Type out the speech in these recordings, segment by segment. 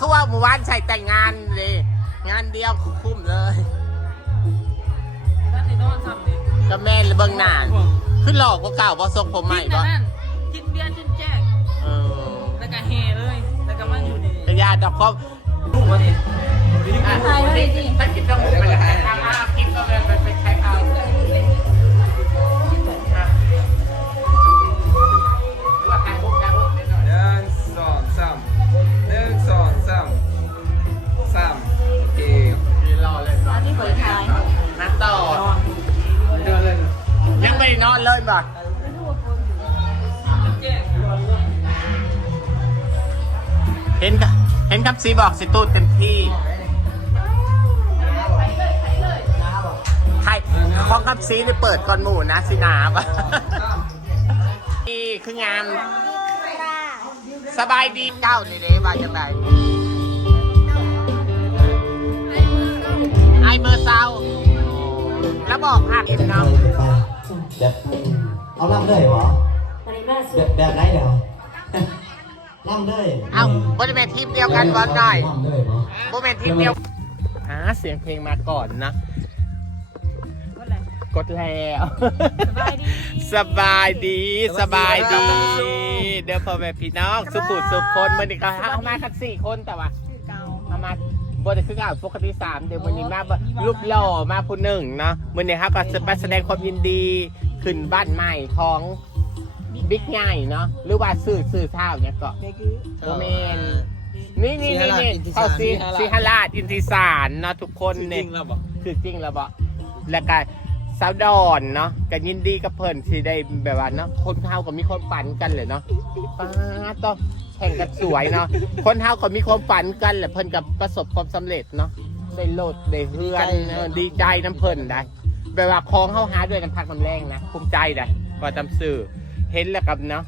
เขาว่าหมู่บ้านใส่แต่งงานเลย งานเดียวคุ้มเลยถ้าติดนอนซ้ำดิก็แม่นเลยเบิ่งหน้าขึ้นหลอกกว่าเก่าบ่ทรงผมใหม่กินบ่แต่นั่นกินเบียร์จนแจ้งเออแล้วก็เฮเลย แล้วก็มาอยู่ดีกระยาดอกครอบลูกวะนี่ถ่ายไว้ดิถ้าคิดต้องไปเลย นครับสีบอกสิตูดเต็มที่ใครของครับสีนี่เปิดก่อนหมู่นะสินาบนี่คืองานสบายดีเก้านี่เด้ว่าจังไดไอเมอร์เซาแล้วบอกหักเอ็มเนาะเอาล่ำเลยเหรอแบบแบบไหนเหรอ ล่ำเลยเอาบริเวณทีมเดียวกันบอลหน่อยล่ำเลยเหรอบริเวณทีมเดียวหาเสียงเพลงมาก่อนนะก็เลยกดแล้วสบายดีสบายดีสบายดี เดี๋ยวพ่อแม่พี่น้องสุขุมสุขคนมันนี่ก็เอามากันสี่คนแต่ว่าชื่อเก่าเอามาบนคือเก่าปกติสามเดี๋ยววันนี้มาลูกหล่อมาผู้หนึ่งเนาะวันนี้ครับก็จะมาแสดงความยินดีขึ้นบ้านใหม่ของ บิ๊กใหญ่เนาะหรือว่าสื่อสื่อเท่าเนี่ยก็เด็กคือโมเมนนี่นี่นี่นี่เขาซีซีฮาราชอินทิสารเนาะทุกคนจเนี่ยริงแล้วบอกคือจริงแล้วบ่แล้วก็สาวดอนเนาะก็ยินดีกับเพิ่นที่ได้แบบว่าเนาะคนเฮาก็มีความฝันกันเลยเนาะป้าดต้องแข่งกันสวยเนาะคนเฮาก็มีความฝันกันแหละเพิ่นกับประสบความสำเร็จเนาะได้โลดได้เฮือนเออดีใจน้ำเพิ่นได้แบบว่าของเฮาหาด้วยน้ำพักน้ำแรงนะภูมิใจได้ว่าจำสื่อ เห็นแล้วกับเนาะ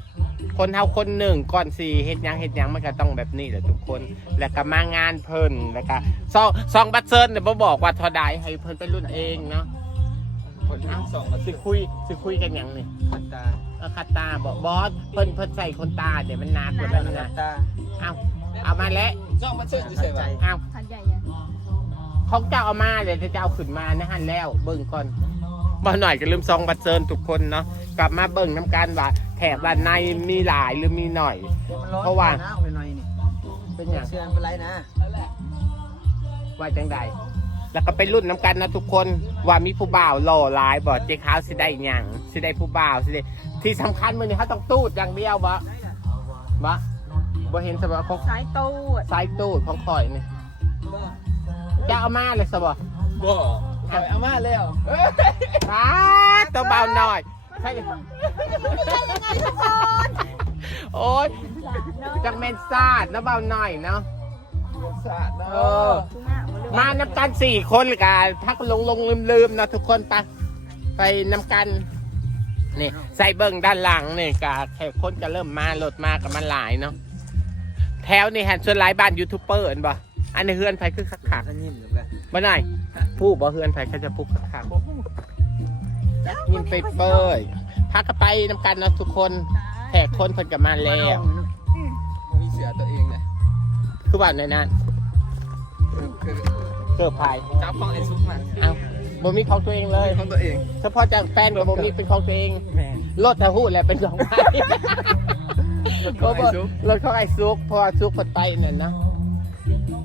คนเฮาคนหนึ่งก่อนสี่เฮ็ดหยังเฮ็ดหยังมันก็ต้องแบบนี้แหละทุกคนแล้วก็มางานเพิ่นแล้วก็ซองซองบัตรเซิร์นเนี่ยบ่บอกว่าเทอใดให้เพิ่นไปรุ่นเองเนาะคนที่สองมาสิคุยสิคุยกันหยังนี่คันตาเออคัตตาบอกบอสเพิ่นเพิ่นใส่คนตาเดี๋ยวมันหนักกว่านั้นคันะนตาเอาเอามาแล้วสองมาเชื่อจะใช่ไหมเอาพันใหญ่เนี่ยของเจ้าเอามาเดี๋ยวจะเอาขึ้นมานะฮันแล้วเบิ่งก่อนมาหน่อยก็ลืมซองบัตรเซิร์นทุกคนเนาะ กลับมาเบิ่งน้ำกันว่าแถบด้านในมีหลายหรือมีหน่อย เพราะว่าหน้าไปหน่อยนี่เป็นอย่างเชื่อเป็นไรนะว่าจังใดแล้วก็ไปรุ่นน้ำกันนะทุกคนว่ามีผู้บ่าวหล่อหลายบ่เจ๊ขาวสิได้หยังสิได้ผู้บ่าวสิได้ที่สำคัญมือนี้เขาต้องตูดอย่างเดียวบ่บ่บ่เห็นสบของสายตูดสายตูดของข่อยนี่จะเอามาเลยสบบ่เอามาแล้วป้าดตัวเบาหน่อย ใช่โอ๊ยจังแมนซาดนะเบาหน่อยเนาะสะเนาเออะคือหน้าบ่เรื่องมาน้ำกันสี่คนเลยกันทักลงลงลืมลืมๆนะทุกคนไปไปน้ำกันนี่ใส่เบิ้งด้านหลังนี่กะแขกคนจะเริ่มมาโหลดมากับมันหลายเนาะแถวนี่ฮันส่วนหลายบ้านยูทูบเบอร์เห็นบ่อันนี้เฮือนไผคือคักคักท่านยิ้มเหมือนกันๆบ่ไหนผู้บ่เฮือนไผเขาจะพุกคักคักๆ ยินไปเปยพักกันไปน้ำกันเนาะทุกคนแขกคนเพิ่นกับมาแล้วมีเสือตัวเองเลยคือว่าในนั้นคือเกิดภัยเจ้าของไอ้ซุกมาเอ้าบ่มีของตัวเองเลยของตัวเองเฉพาะจากแฟนกับบ่มีเป็นของตัวเองแม่รถทะหูแหละเป็นของใครรถของไอ้ซุกรถของไอ้ซุกเพราะว่าซุกเปิดไปนั่นนะ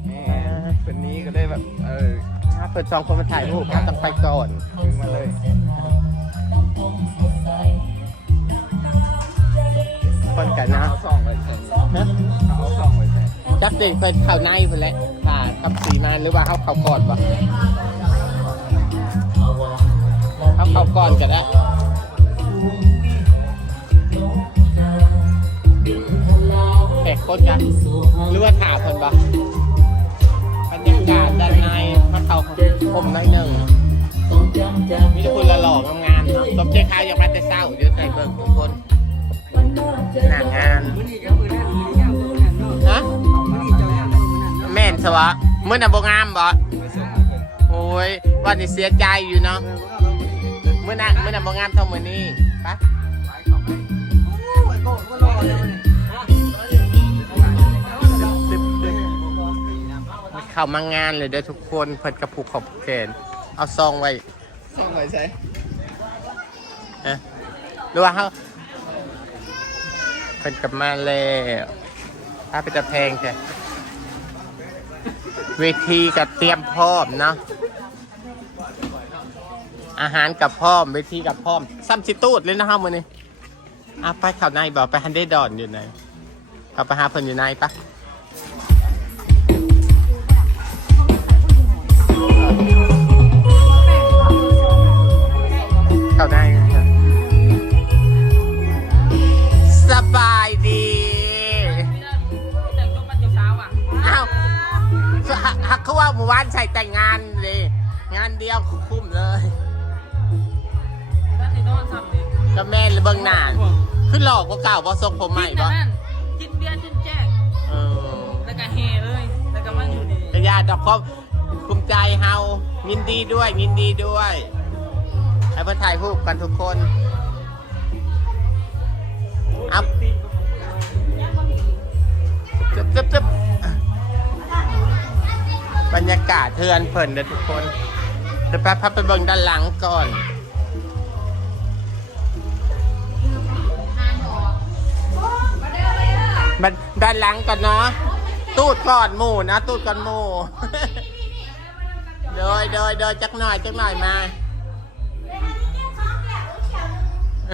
แม่คนนี้ก็ได้แบบ เออถ้าเปิดสองคนมาถ่ายรูปก็ต้องไปก่อนดึงมาเลย คนกันนะเอาสองไว้แทนฮะเอาสองไว้แทนจักเด็กเป็นข่าวในไปแล้วค่ะกับสีมาหรือว่าเขาเขาก่อนวะเขาเขาก่อนกันแล้วแขกคนกันหรือว่าข่าวคนปะบรรยากาศด้านในมาเขาผมหน้อยหนึ่ง มีแต่คนละหล่องามๆเนาะสมเจ๊ขาวยังมาแต่เศร้าเดี๋ยวใส่เบิ่งทุกคนหน้างานฮะแม่นสวะเมื่อน่ะบ่งามบ่โอ้ยวันนี้เสียใจอยู่เนาะเมื่อน่ะเมื่อน่ะบ่งามเท่ามื้อนี้ไปตึ๊บตึ๊บเข้ามางานเลยเด้อทุกคนเพิ่นกระปุกขอบแขนเอาซองไว้ ซ่องไว้ใช้ฮะหรือว่าเขาเพิ่นกลับมาแล้วถ้าเป็นตะแพงจ้ะเวทีกับเตรียมพร้อมเนาะอาหารกับพร้อมเวทีกับพร้อมซ้ำสิตูดเลยนะฮะมือนี้อะไปเข้าในบอกไปฮันเดดอนอยู่ไหนเขาไปหาเพิ่นอยู่ในปะ เข้าในจ้ะสบายดีแต่งตัวมาเช้าอะอ้าวฮักเขาว่าหมู่บ้านใส่แต่งงานเลย งานเดียวคุ้มเลยถ้าติดนอนซ้ำดิก็แม่นเลยเบิ่งหน้าขึ้นหลอกว่าเก่าว่าทรงผมใหม่กินปะนั่นกินเบียร์จนแจ้งเออแล้วก็เฮเลยแล้วก็มาอยู่นี่กระยาดอกครอบภูมิใจเฮายินดีด้วยยินดีด้วย ให้เพื่อถ่ายรูปกันทุกคนอัพจึ๊บจึ๊บจึ๊บบรรยากาศเทือนเพลินเด้อทุกคนเดี๋ยวแป๊บพับไปเบิ่งด้านหลังก่อนมันด้านหลังก่อนเนาะ ตูดก่อนหมูนะ ตูดก่อนหมูเดยเดยเดยจักหน่อย จักหน่อยมา ดอ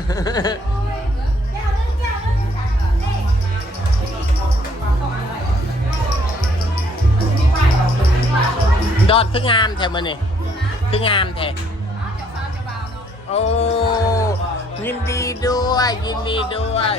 ดคืองามแถวมันนี่คืองามแถวโอ้ยินดีด้วย ยินดีด้วย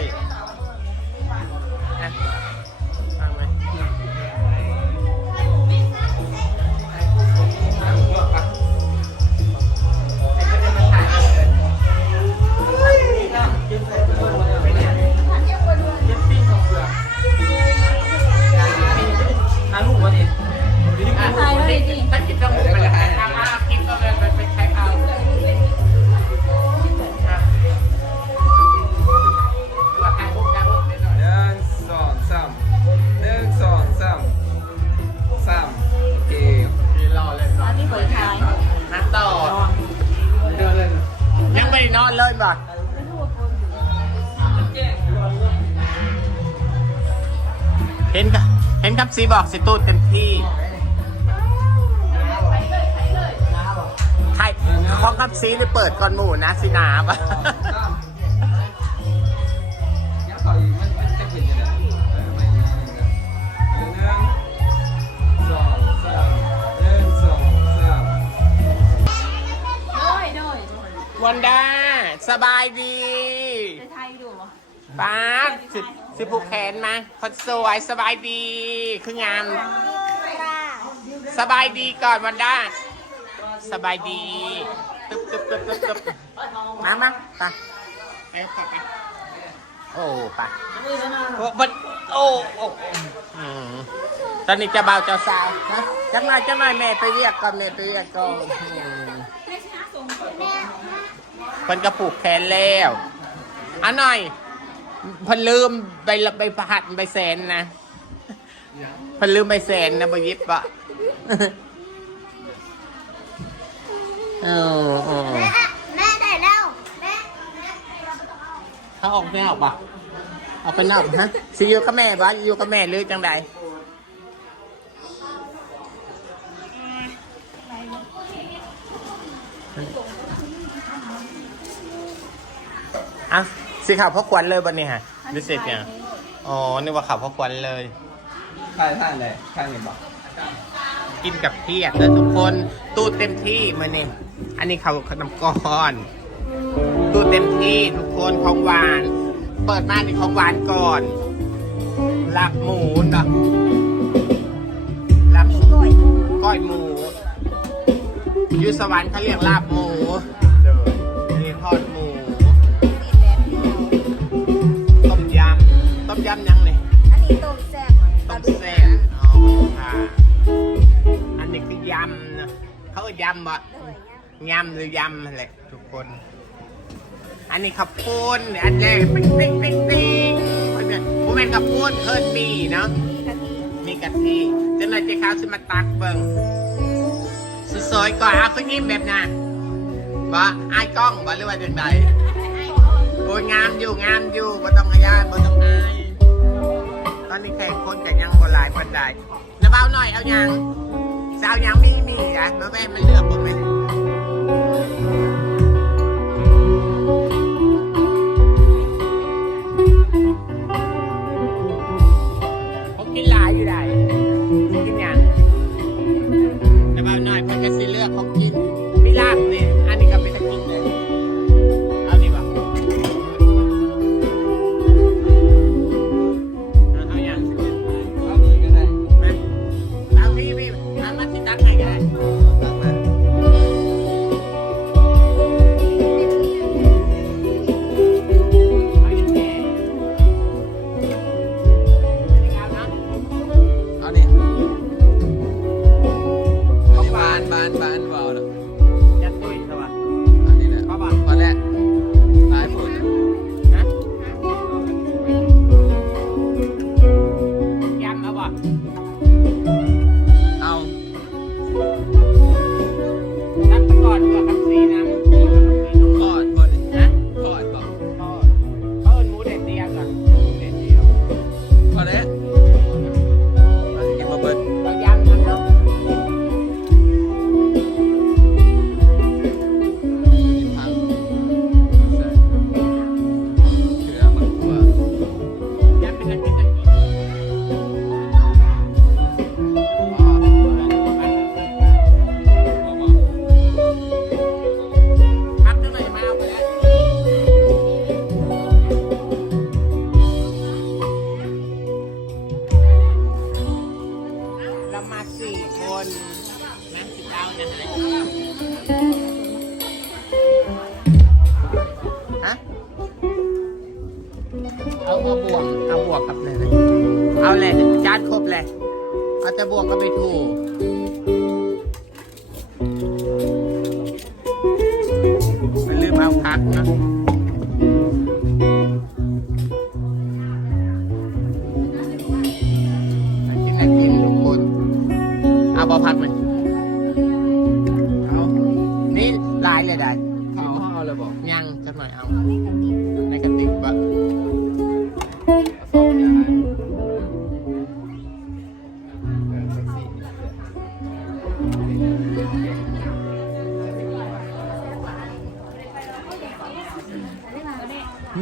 นอนเลยบ่แจ้งเห็นกับเห็นกับสีบอกสิตูดเต็มที่ใครของกับสีนี่เปิดก่อนหมู่นะสินาปะยังต่ออีกมันมันจะเป็นยังไงเออไม่ยังยังหนึ่งสองสามหนึ่งสองสามโดยโดยวันด้า สบายดีจะไทยดูเหรอป้าดสิสิผูกแขนมาคนสวยสบายดี คืองาม สบายดีก่อนวันด้าสบายดีตึ๊บตึ๊บตึ๊บตึ๊บตึ๊บมามาไปไปไปไปโอ้ไปโอ้มันโอ้โอ้อืมตอนนี้จะเบาเจ้าสาวนะจังหน่อยจังหน่อยแม่ไปเรียกก่อนแม่ไปเรียกก่อนอืม เพิ่นกระปุกแขนแล้วอะหน่อยเพิ่นลืมใบละใบประหัดใบแสนนะเพิ่นลืมใบแสนนะบยิบอะเออเออแม่ได้แล้วแม่เขาออกไม่ออกปะออกไปนอกฮะสิอยู่กับแม่ปะอยู่กับแม่หรือจังใด อะสิข่าพ่อควันเลยบันนี้ฮะดิสิตเนี่ยอ๋อนึกว่าข่าพ่อควันเลยถ่ายถ่ายเลยถ่ายเห็นบอกกินกับเพียดแล้วทุกคนตู้เต็มที่มาเนี่อันนี้เขาขนมก้อนตู้เต็มที่ทุกคนของหวาน เปิดมาในของหวานก่อนลาบหมูนะลาบก้อยก้อยหมูยูสวรรค์เขาเรียกลาบำบ่ยำหรือยำนั่นแหละทุกคน อันนี้ขับปูนอันแรกปิ๊งปิ๊งปิ๊งปิ๊งมันเป็นผมเป็นขับปูนเพิ่นมีเนาะมีกะทิมีกกะทิจะหน่อยเจ๊ขาวสิมาตักเบิ่งสิสวยก่อนเอาคือยิ้มแบบน่ะบ่อายกล้องบ่หรือว่าจังใดโอ้ยงามอยู่งามอยู่บ่ต้องขยานบ่ต้องอายตอนนี้แข่งคนกันยังบ่หลายปานใดแล้วเบาหน่อยเอายัง จะเอายังไม่มีอะแล้วแม่มันเลือกผมไหม ไม่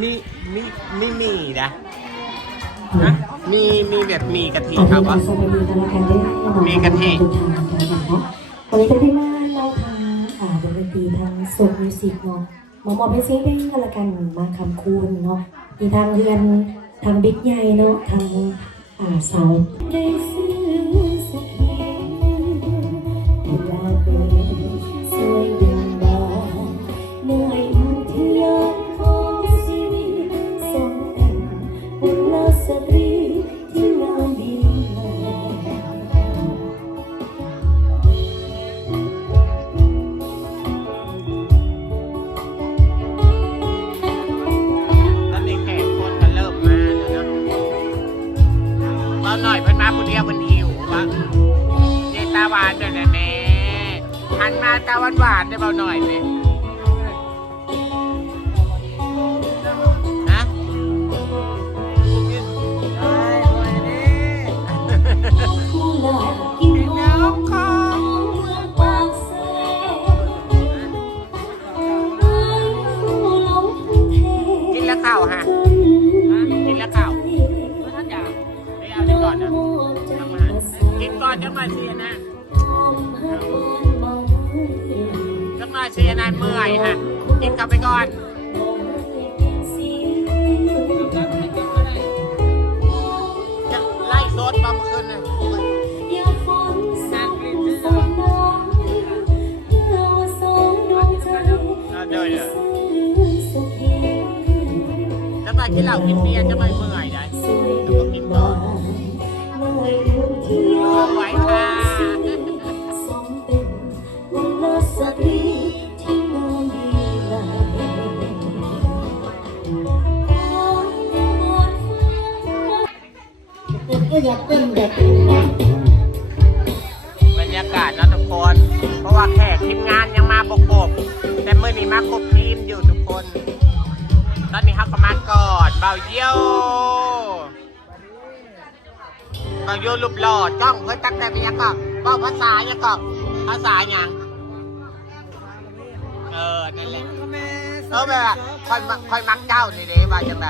มีมีมีมีนะฮะมีมีแบบมีกะทิครับวะมีกะทิ วันนี้ก็ได้มาเล่าทางอ่าดนตรีทางโซนมิวสิกเนาะหมอหมอเป็นเสียงเพลงกันละกันมาคำคูณเนาะมีทางเรือนทางบิ๊กใหญ่เนาะทางอ่าเสาไกินเหล้ากินเบียร์จะไม่เมื่อยได้สวยเดี๋ยวก็กินก่อนเมื่อยดวงที่ยอสวยค่ะก็อยากเต้นแบบบรรยากาศนะทุกคน เพราะว่าแขกทีมงานยังมาบกบกแต่เมื่อนี้มาครบทีมอยู่ทุกคน ตอนนี้เขาก็มากอดเบาเยี่ยวเบาเยี่ยวรูปหล่อจ้องเพื่อตั้งแต่เป็นยังก็เบาภาษายังก็ภาษาอย่างเออนั่นแหละเออแบบว่าคอยมักคอยมักเจ้านี่เด้ว่าจังได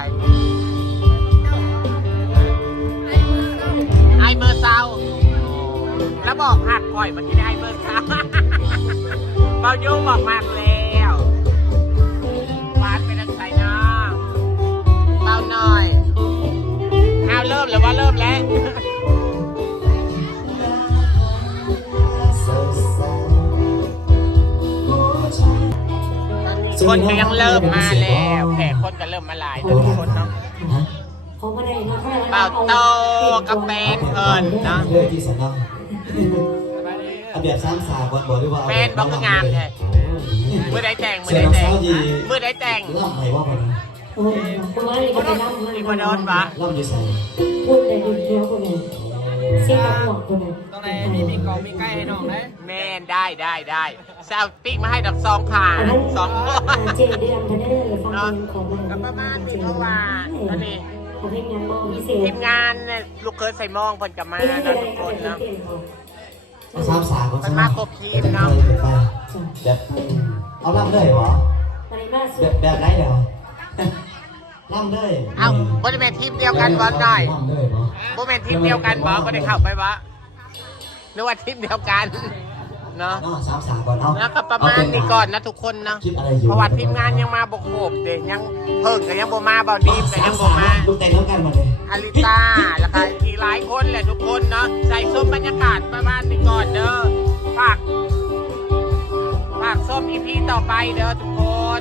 ไอเบอร์เซาแล้วบอกหักคอยมันที่ได้ไอเบอร์เซาเบาโยบอกมากแล้ว คนก็ยังเริ่มมาแล้วแขกคนก็เริ่มมาหลายแล้วทุกคนเนาะเขาไม่ได้เนาะเบาโตกับแฟนเพิ่นเนาะเลือกที่สนองเอาแบบสามสาวก่อนบอกด้วยว่าแฟนบอกคืองามแท้มือได้แต่งมือเสื้อได้น้องแต่งสาวยีมือได้แต่งล่ำไหนว่ามันโอ้ยคุณว่านี่ก็ไปนั่งอีกคนโดนปะล่ำอยู่ใส่พูดเลยดูเที่ยวคนนึง เสียงกระหัวคนนึงตรงไหนมีมีกล่องมีไก่ให้น้องเลยแม่นได้ได้ได้ซาวปิ๊กมาให้ดอกซองขาอันนั้นสองเจเดือนกันเด้อฟังเพลงของมันกับประมาณนี้เพราะว่าตอนนี้ของเพลงงานมองพิเศษทีมงานเนี่ยลูกเคยใส่มองเพิ่นกับมาไม่ได้เนาะได้ทุกคเอานไปเนาะเปลี่ยนเขาเอาสามสาวก่อนมันมาครบทีมเนาะแบบเอาล่ำเลยเหรอ ปริมาสุแบดบแบบไหนเหรอ ล่ำเลยเอ้าบริเวณทีมเดียวกันบอลหน่อยล่ำเลยเหรอบริเวณทีมเดียวกันบอลก็ได้เข้าไปวะนึกว่าทีมเดียวกันเนาะเนาะสามสาวก่อนเนาะแล้วก็ประมาณนี้ก่อนนะทุกคนนะคิดอะไรอยู่เพราะว่าทีมงานยังมาบกโขบเด็ยังเพิ่งก็ยังบ่มาเบาดีมก็ยังบ่มาลูกเตะแล้วกันหมดเลยอาริต้าแล้วก็อีกหลายคนแหละทุกคนเนาะใส่ส้มบรรยากาศประมาณนี้ก่อนเด้อฝากฝากส้มอีพีต่อไปเด้อทุกคน